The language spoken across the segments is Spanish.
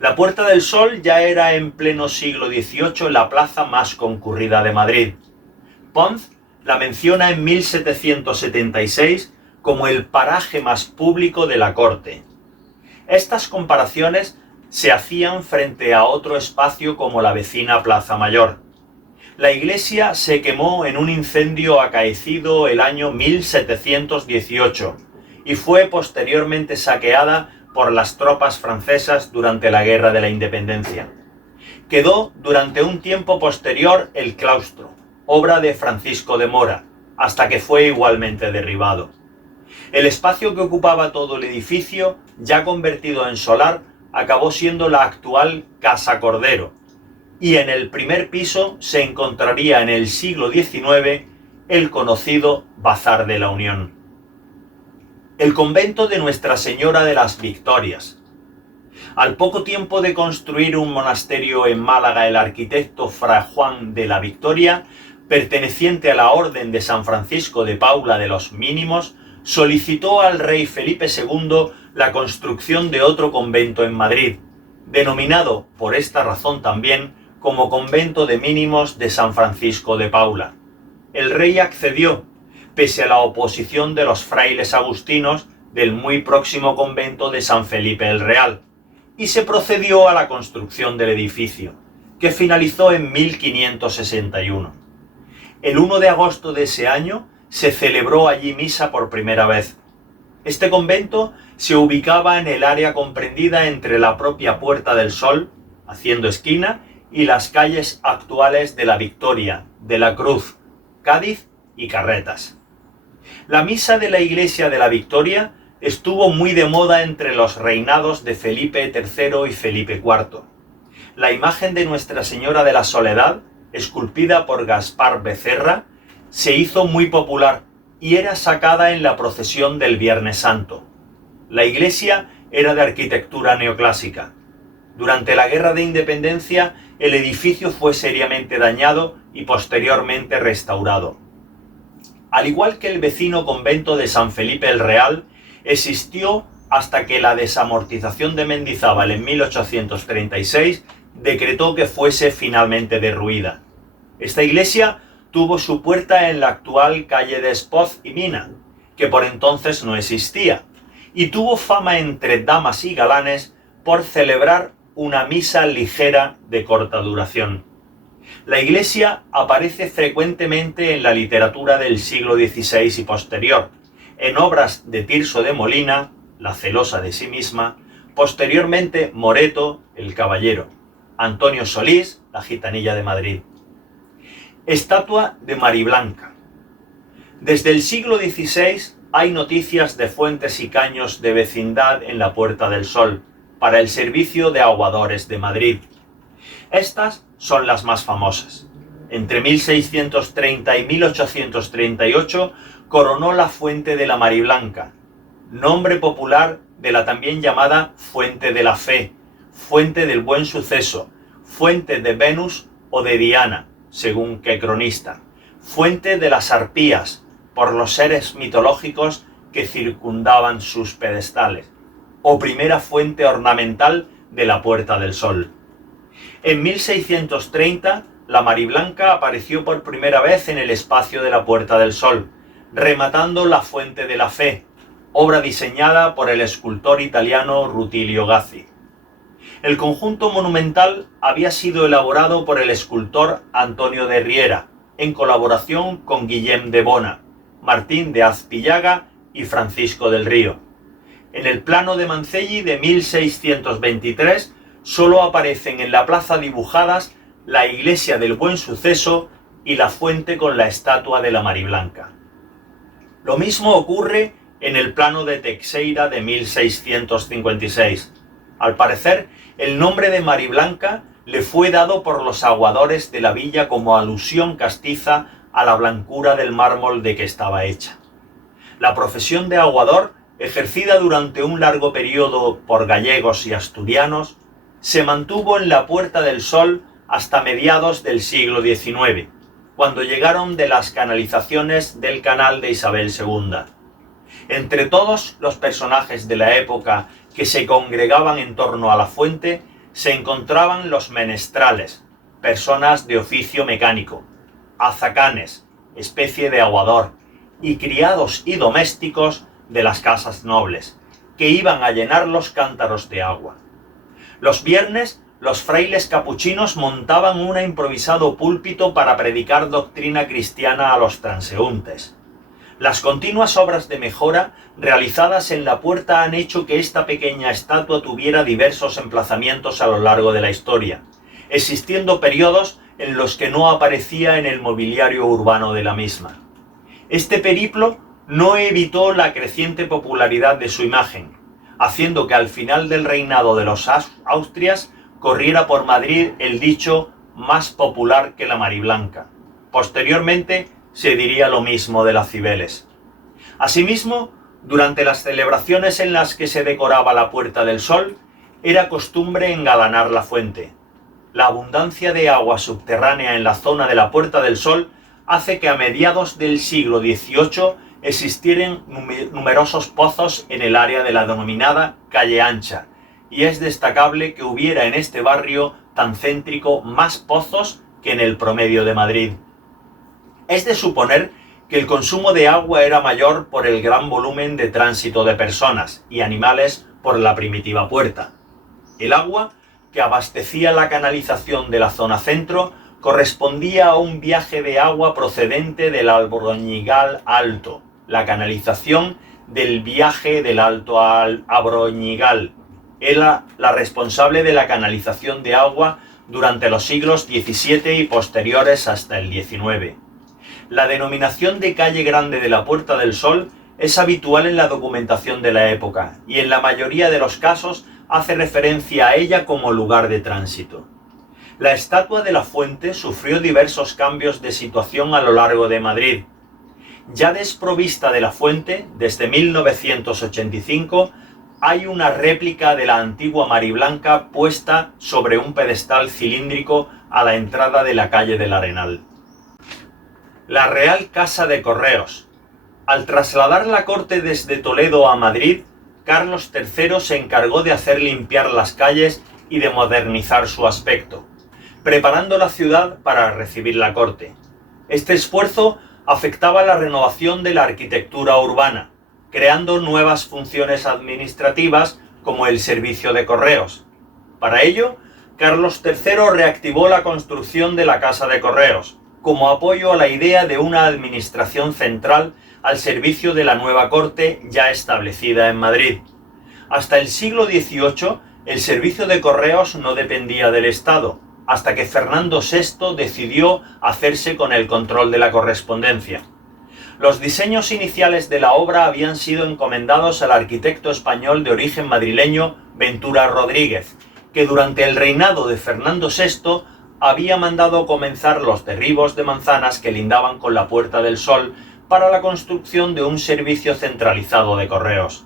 La Puerta del Sol ya era en pleno siglo XVIII la plaza más concurrida de Madrid. Pons la menciona en 1776 como el paraje más público de la corte. Estas comparaciones se hacían frente a otro espacio como la vecina Plaza Mayor. La iglesia se quemó en un incendio acaecido el año 1718 y fue posteriormente saqueada por las tropas francesas durante la Guerra de la Independencia. Quedó durante un tiempo posterior el claustro, obra de Francisco de Mora, hasta que fue igualmente derribado. El espacio que ocupaba todo el edificio, ya convertido en solar, acabó siendo la actual Casa Cordero, y en el primer piso se encontraría en el siglo XIX el conocido Bazar de la Unión. El convento de Nuestra Señora de las Victorias. Al poco tiempo de construir un monasterio en Málaga, el arquitecto Fray Juan de la Victoria, perteneciente a la Orden de San Francisco de Paula de los Mínimos, solicitó al rey Felipe II la construcción de otro convento en Madrid, denominado por esta razón también como Convento de Mínimos de San Francisco de Paula. El rey accedió, pese a la oposición de los frailes agustinos del muy próximo convento de San Felipe el Real, y se procedió a la construcción del edificio, que finalizó en 1561. El 1 de agosto de ese año se celebró allí misa por primera vez. Este convento se ubicaba en el área comprendida entre la propia Puerta del Sol, haciendo esquina, y las calles actuales de la Victoria, de la Cruz, Cádiz y Carretas. La misa de la iglesia de la Victoria estuvo muy de moda entre los reinados de Felipe III y Felipe IV. La imagen de Nuestra Señora de la Soledad, esculpida por Gaspar Becerra, se hizo muy popular y era sacada en la procesión del Viernes Santo. La iglesia era de arquitectura neoclásica. Durante la Guerra de Independencia, el edificio fue seriamente dañado y posteriormente restaurado. Al igual que el vecino convento de San Felipe el Real, existió hasta que la desamortización de Mendizábal en 1836 decretó que fuese finalmente derruida. Esta iglesia tuvo su puerta en la actual calle de Espoz y Mina, que por entonces no existía, y tuvo fama entre damas y galanes por celebrar una misa ligera de corta duración. La iglesia aparece frecuentemente en la literatura del siglo XVI y posterior, en obras de Tirso de Molina, La celosa de sí misma, posteriormente Moreto, el caballero, Antonio Solís, La gitanilla de Madrid. Estatua de Mariblanca. Desde el siglo XVI hay noticias de fuentes y caños de vecindad en la Puerta del Sol, para el servicio de aguadores de Madrid. Estas son las más famosas. Entre 1630 y 1838 coronó la Fuente de la Mariblanca, nombre popular de la también llamada Fuente de la Fe, Fuente del Buen Suceso, Fuente de Venus o de Diana, según qué cronista, Fuente de las Arpías, por los seres mitológicos que circundaban sus pedestales, o primera fuente ornamental de la Puerta del Sol. En 1630, la Mariblanca apareció por primera vez en el espacio de la Puerta del Sol, rematando la Fuente de la Fe, obra diseñada por el escultor italiano Rutilio Gazzi. El conjunto monumental había sido elaborado por el escultor Antonio de Riera, en colaboración con Guillem de Bona, Martín de Azpillaga y Francisco del Río. En el plano de Mancelli de 1623 solo aparecen en la plaza dibujadas la iglesia del Buen Suceso y la fuente con la estatua de la Mariblanca. Lo mismo ocurre en el plano de Teixeira de 1656. Al parecer, el nombre de Mariblanca le fue dado por los aguadores de la villa como alusión castiza a la blancura del mármol de que estaba hecha. La profesión de aguador, ejercida durante un largo periodo por gallegos y asturianos, se mantuvo en la Puerta del Sol hasta mediados del siglo XIX, cuando llegaron de las canalizaciones del canal de Isabel II. Entre todos los personajes de la época que se congregaban en torno a la fuente, se encontraban los menestrales, personas de oficio mecánico, azacanes, especie de aguador, y criados y domésticos de las casas nobles, que iban a llenar los cántaros de agua. Los viernes, los frailes capuchinos montaban un improvisado púlpito para predicar doctrina cristiana a los transeúntes. Las continuas obras de mejora realizadas en la puerta han hecho que esta pequeña estatua tuviera diversos emplazamientos a lo largo de la historia, existiendo periodos en los que no aparecía en el mobiliario urbano de la misma. Este periplo no evitó la creciente popularidad de su imagen, haciendo que al final del reinado de los Austrias corriera por Madrid el dicho más popular que la Mariblanca. Posteriormente se diría lo mismo de las Cibeles. Asimismo, durante las celebraciones en las que se decoraba la Puerta del Sol, era costumbre engalanar la fuente. La abundancia de agua subterránea en la zona de la Puerta del Sol hace que a mediados del siglo XVIII existieran numerosos pozos en el área de la denominada Calle Ancha, y es destacable que hubiera en este barrio tan céntrico más pozos que en el promedio de Madrid. Es de suponer que el consumo de agua era mayor por el gran volumen de tránsito de personas y animales por la primitiva puerta. El agua que abastecía la canalización de la zona centro correspondía a un viaje de agua procedente del Abroñigal Alto, la canalización del viaje del Alto al Abroñigal. Era la responsable de la canalización de agua durante los siglos XVII y posteriores hasta el XIX. La denominación de calle Grande de la Puerta del Sol es habitual en la documentación de la época y en la mayoría de los casos hace referencia a ella como lugar de tránsito. La estatua de la fuente sufrió diversos cambios de situación a lo largo de Madrid. Ya desprovista de la fuente, desde 1985, hay una réplica de la antigua Mariblanca puesta sobre un pedestal cilíndrico a la entrada de la calle del Arenal. La Real Casa de Correos. Al trasladar la corte desde Toledo a Madrid, Carlos III se encargó de hacer limpiar las calles y de modernizar su aspecto, preparando la ciudad para recibir la corte. Este esfuerzo afectaba la renovación de la arquitectura urbana, creando nuevas funciones administrativas como el servicio de correos. Para ello, Carlos III reactivó la construcción de la Casa de Correos, como apoyo a la idea de una administración central al servicio de la nueva corte ya establecida en Madrid. Hasta el siglo XVIII, el servicio de correos no dependía del Estado, hasta que Fernando VI decidió hacerse con el control de la correspondencia. Los diseños iniciales de la obra habían sido encomendados al arquitecto español de origen madrileño Ventura Rodríguez, que durante el reinado de Fernando VI había mandado comenzar los derribos de manzanas que lindaban con la Puerta del Sol para la construcción de un servicio centralizado de correos.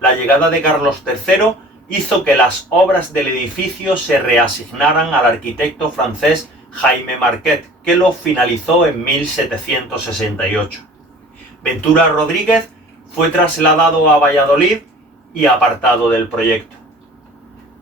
La llegada de Carlos III hizo que las obras del edificio se reasignaran al arquitecto francés Jaime Marquet, que lo finalizó en 1768. Ventura Rodríguez fue trasladado a Valladolid y apartado del proyecto.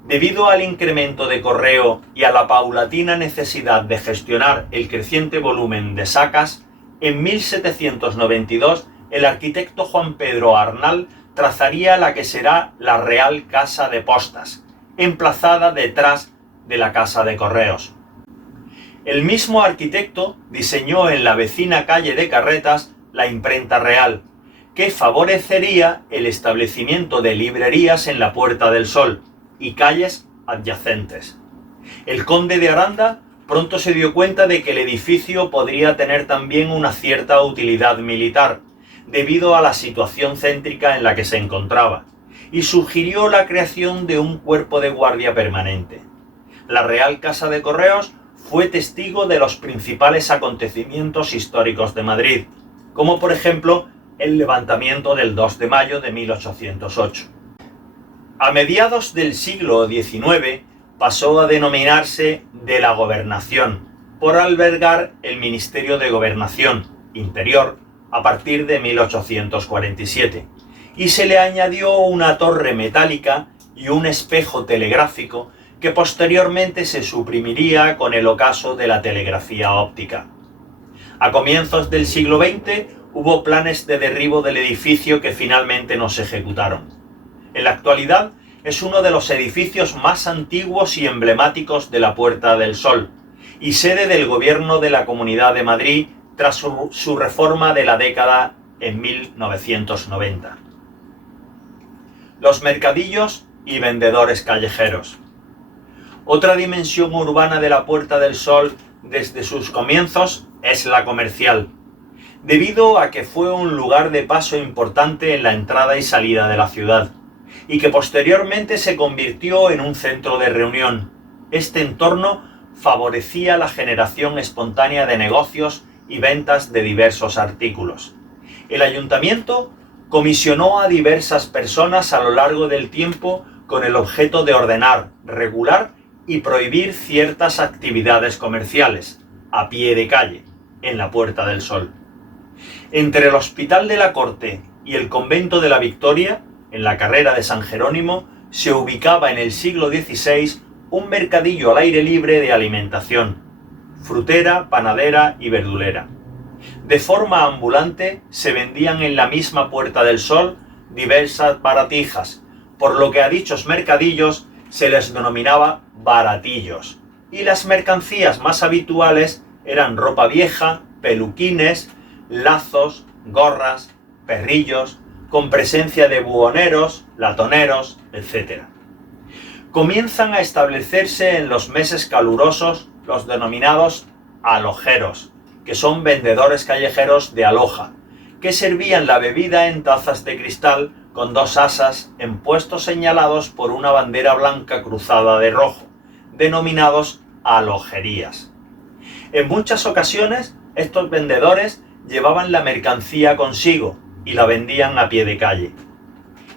Debido al incremento de correo y a la paulatina necesidad de gestionar el creciente volumen de sacas, en 1792 el arquitecto Juan Pedro Arnal trazaría la que será la Real Casa de Postas, emplazada detrás de la Casa de Correos. El mismo arquitecto diseñó en la vecina calle de Carretas la Imprenta Real, que favorecería el establecimiento de librerías en la Puerta del Sol y calles adyacentes. El conde de Aranda pronto se dio cuenta de que el edificio podría tener también una cierta utilidad militar, debido a la situación céntrica en la que se encontraba, y sugirió la creación de un cuerpo de guardia permanente. La Real Casa de Correos fue testigo de los principales acontecimientos históricos de Madrid, como por ejemplo el levantamiento del 2 de mayo de 1808. A mediados del siglo XIX pasó a denominarse de la Gobernación, por albergar el Ministerio de Gobernación Interior a partir de 1847, y se le añadió una torre metálica y un espejo telegráfico que posteriormente se suprimiría con el ocaso de la telegrafía óptica. A comienzos del siglo XX hubo planes de derribo del edificio que finalmente no se ejecutaron. En la actualidad es uno de los edificios más antiguos y emblemáticos de la Puerta del Sol y sede del gobierno de la Comunidad de Madrid tras su reforma de la década en 1990. Los mercadillos y vendedores callejeros. Otra dimensión urbana de la Puerta del Sol desde sus comienzos es la comercial, debido a que fue un lugar de paso importante en la entrada y salida de la ciudad, y que posteriormente se convirtió en un centro de reunión. Este entorno favorecía la generación espontánea de negocios y ventas de diversos artículos. El ayuntamiento comisionó a diversas personas a lo largo del tiempo con el objeto de ordenar, regular y prohibir ciertas actividades comerciales, a pie de calle, en la Puerta del Sol. Entre el Hospital de la Corte y el Convento de la Victoria, en la carrera de San Jerónimo, se ubicaba en el siglo XVI un mercadillo al aire libre de alimentación, frutera, panadera y verdulera. De forma ambulante se vendían en la misma Puerta del Sol diversas baratijas, por lo que a dichos mercadillos se les denominaba baratillos, y las mercancías más habituales eran ropa vieja, peluquines, lazos, gorras, perrillos, con presencia de buhoneros, latoneros, etc. Comienzan a establecerse en los meses calurosos los denominados alojeros, que son vendedores callejeros de aloja, que servían la bebida en tazas de cristal con dos asas en puestos señalados por una bandera blanca cruzada de rojo, denominados alojerías. En muchas ocasiones, estos vendedores llevaban la mercancía consigo y la vendían a pie de calle.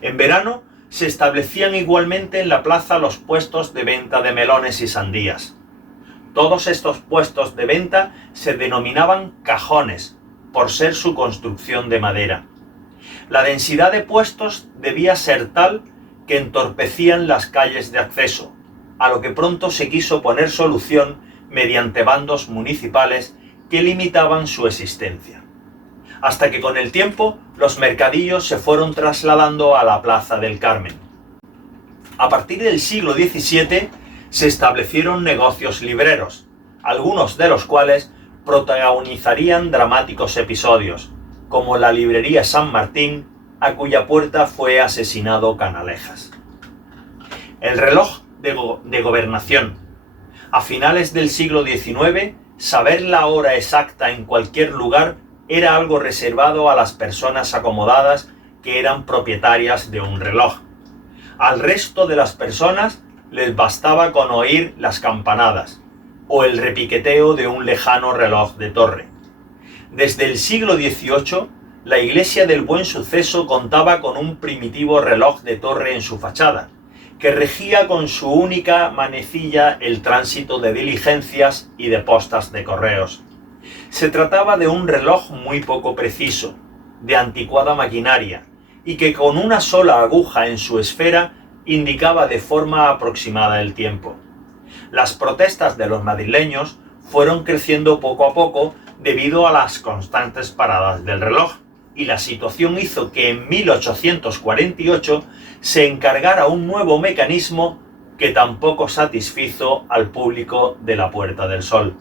En verano se establecían igualmente en la plaza los puestos de venta de melones y sandías. Todos estos puestos de venta se denominaban cajones, por ser su construcción de madera. La densidad de puestos debía ser tal que entorpecían las calles de acceso, a lo que pronto se quiso poner solución mediante bandos municipales que limitaban su existencia. Hasta que con el tiempo los mercadillos se fueron trasladando a la Plaza del Carmen. A partir del siglo XVII se establecieron negocios libreros, algunos de los cuales protagonizarían dramáticos episodios, como la librería San Martín, a cuya puerta fue asesinado Canalejas. El reloj de gobernación. A finales del siglo XIX, saber la hora exacta en cualquier lugar era algo reservado a las personas acomodadas que eran propietarias de un reloj. Al resto de las personas les bastaba con oír las campanadas o el repiqueteo de un lejano reloj de torre. Desde el siglo XVIII, la iglesia del Buen Suceso contaba con un primitivo reloj de torre en su fachada, que regía con su única manecilla el tránsito de diligencias y de postas de correos. Se trataba de un reloj muy poco preciso, de anticuada maquinaria, y que con una sola aguja en su esfera indicaba de forma aproximada el tiempo. Las protestas de los madrileños fueron creciendo poco a poco debido a las constantes paradas del reloj, y la situación hizo que en 1848 se encargara un nuevo mecanismo que tampoco satisfizo al público de la Puerta del Sol.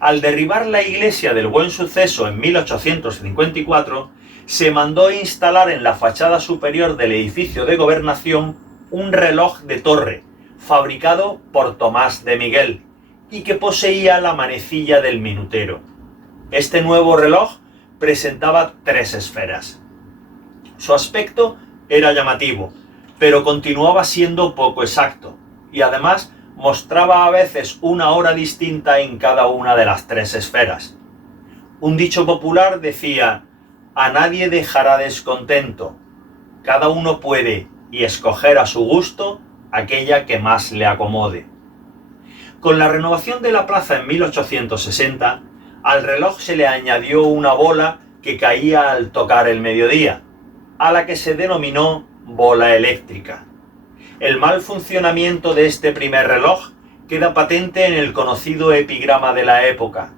Al derribar la iglesia del Buen Suceso en 1854, se mandó instalar en la fachada superior del edificio de gobernación un reloj de torre, fabricado por Tomás de Miguel, y que poseía la manecilla del minutero. Este nuevo reloj presentaba 3 esferas. Su aspecto era llamativo, pero continuaba siendo poco exacto, y además mostraba a veces una hora distinta en cada una de las 3 esferas. Un dicho popular decía: a nadie dejará descontento, cada uno puede y escoger a su gusto aquella que más le acomode. Con la renovación de la plaza en 1860, al reloj se le añadió una bola que caía al tocar el mediodía, a la que se denominó bola eléctrica. El mal funcionamiento de este primer reloj queda patente en el conocido epigrama de la época: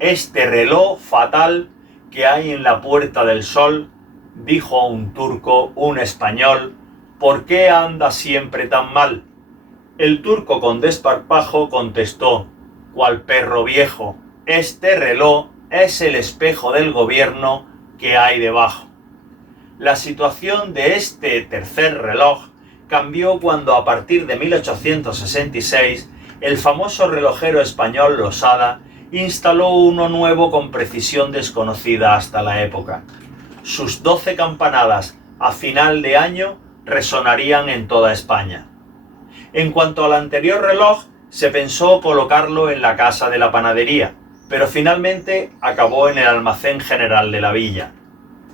este reloj fatal que hay en la Puerta del Sol, dijo a un turco un español, ¿por qué anda siempre tan mal? El turco con desparpajo contestó, cual perro viejo, este reloj es el espejo del gobierno que hay debajo. La situación de este tercer reloj cambió cuando a partir de 1866 el famoso relojero español Losada instaló uno nuevo con precisión desconocida hasta la época. Sus 12 campanadas a final de año resonarían en toda España. En cuanto al anterior reloj, se pensó colocarlo en la casa de la panadería, pero finalmente acabó en el almacén general de la villa.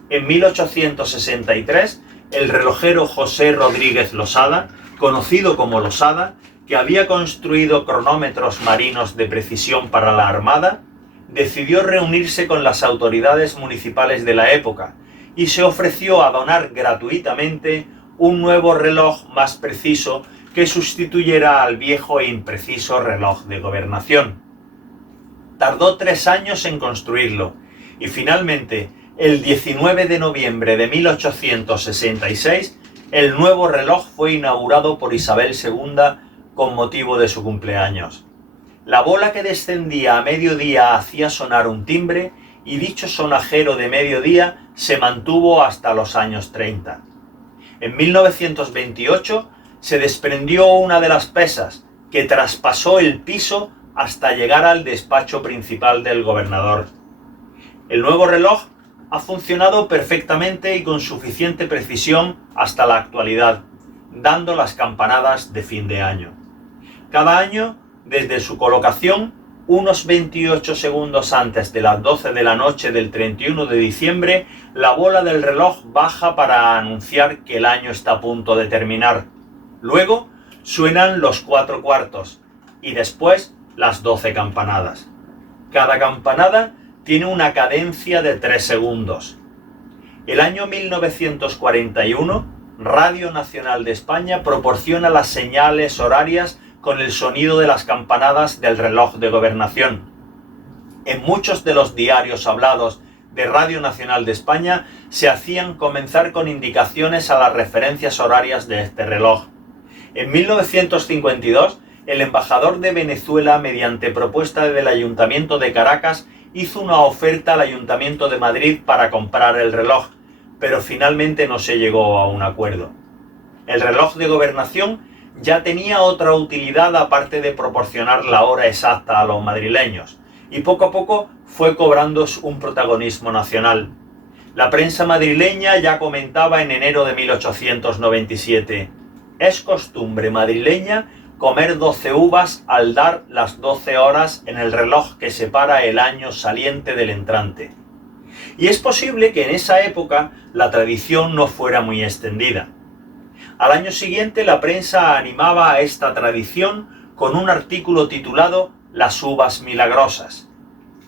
En 1863, el relojero José Rodríguez Losada, conocido como Losada, que había construido cronómetros marinos de precisión para la Armada, decidió reunirse con las autoridades municipales de la época y se ofreció a donar gratuitamente un nuevo reloj más preciso que sustituyera al viejo e impreciso reloj de gobernación. Tardó 3 años en construirlo y finalmente, el 19 de noviembre de 1866, el nuevo reloj fue inaugurado por Isabel II con motivo de su cumpleaños. La bola que descendía a mediodía hacía sonar un timbre y dicho sonajero de mediodía se mantuvo hasta los años 30. En 1928 se desprendió una de las pesas, que traspasó el piso hasta llegar al despacho principal del gobernador. El nuevo reloj ha funcionado perfectamente y con suficiente precisión hasta la actualidad, dando las campanadas de fin de año. Cada año, desde su colocación, unos 28 segundos antes de las 12 de la noche del 31 de diciembre, la bola del reloj baja para anunciar que el año está a punto de terminar. Luego suenan los 4 cuartos y después las 12 campanadas. Cada campanada tiene una cadencia de 3 segundos. El año 1941, Radio Nacional de España proporciona las señales horarias con el sonido de las campanadas del reloj de gobernación. En muchos de los diarios hablados de Radio Nacional de España se hacían comenzar con indicaciones a las referencias horarias de este reloj. En 1952, el embajador de Venezuela, mediante propuesta del Ayuntamiento de Caracas, hizo una oferta al Ayuntamiento de Madrid para comprar el reloj, pero finalmente no se llegó a un acuerdo. El reloj de gobernación ya tenía otra utilidad aparte de proporcionar la hora exacta a los madrileños, y poco a poco fue cobrando un protagonismo nacional. La prensa madrileña ya comentaba en enero de 1897: es costumbre madrileña comer 12 uvas al dar las 12 horas en el reloj que separa el año saliente del entrante. Y es posible que en esa época la tradición no fuera muy extendida. Al año siguiente la prensa animaba a esta tradición con un artículo titulado Las uvas milagrosas.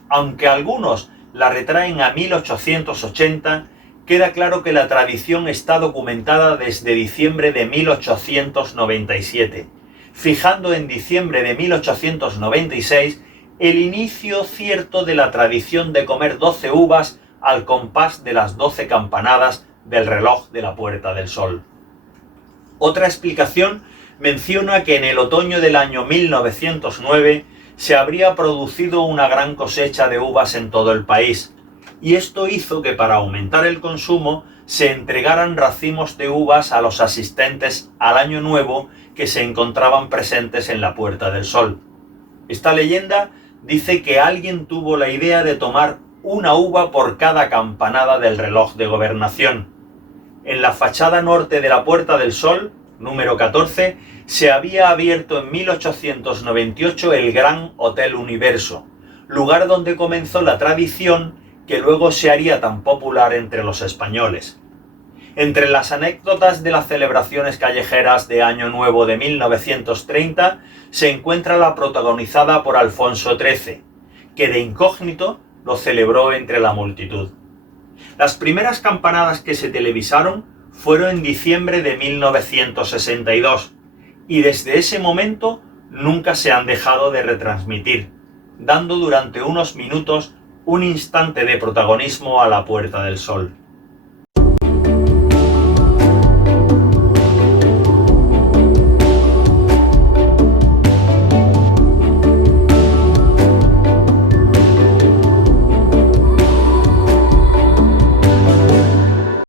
Aunque algunos la retraen a 1880, queda claro que la tradición está documentada desde diciembre de 1897, fijando en diciembre de 1896 el inicio cierto de la tradición de comer 12 uvas al compás de las 12 campanadas del reloj de la Puerta del Sol. Otra explicación menciona que en el otoño del año 1909 se habría producido una gran cosecha de uvas en todo el país, y esto hizo que para aumentar el consumo se entregaran racimos de uvas a los asistentes al Año Nuevo que se encontraban presentes en la Puerta del Sol. Esta leyenda dice que alguien tuvo la idea de tomar una uva por cada campanada del reloj de gobernación. En la fachada norte de la Puerta del Sol, número 14, se había abierto en 1898 el Gran Hotel Universo, lugar donde comenzó la tradición que luego se haría tan popular entre los españoles. Entre las anécdotas de las celebraciones callejeras de Año Nuevo de 1930 se encuentra la protagonizada por Alfonso XIII, que de incógnito lo celebró entre la multitud. Las primeras campanadas que se televisaron fueron en diciembre de 1962, y desde ese momento nunca se han dejado de retransmitir, dando durante unos minutos un instante de protagonismo a la Puerta del Sol.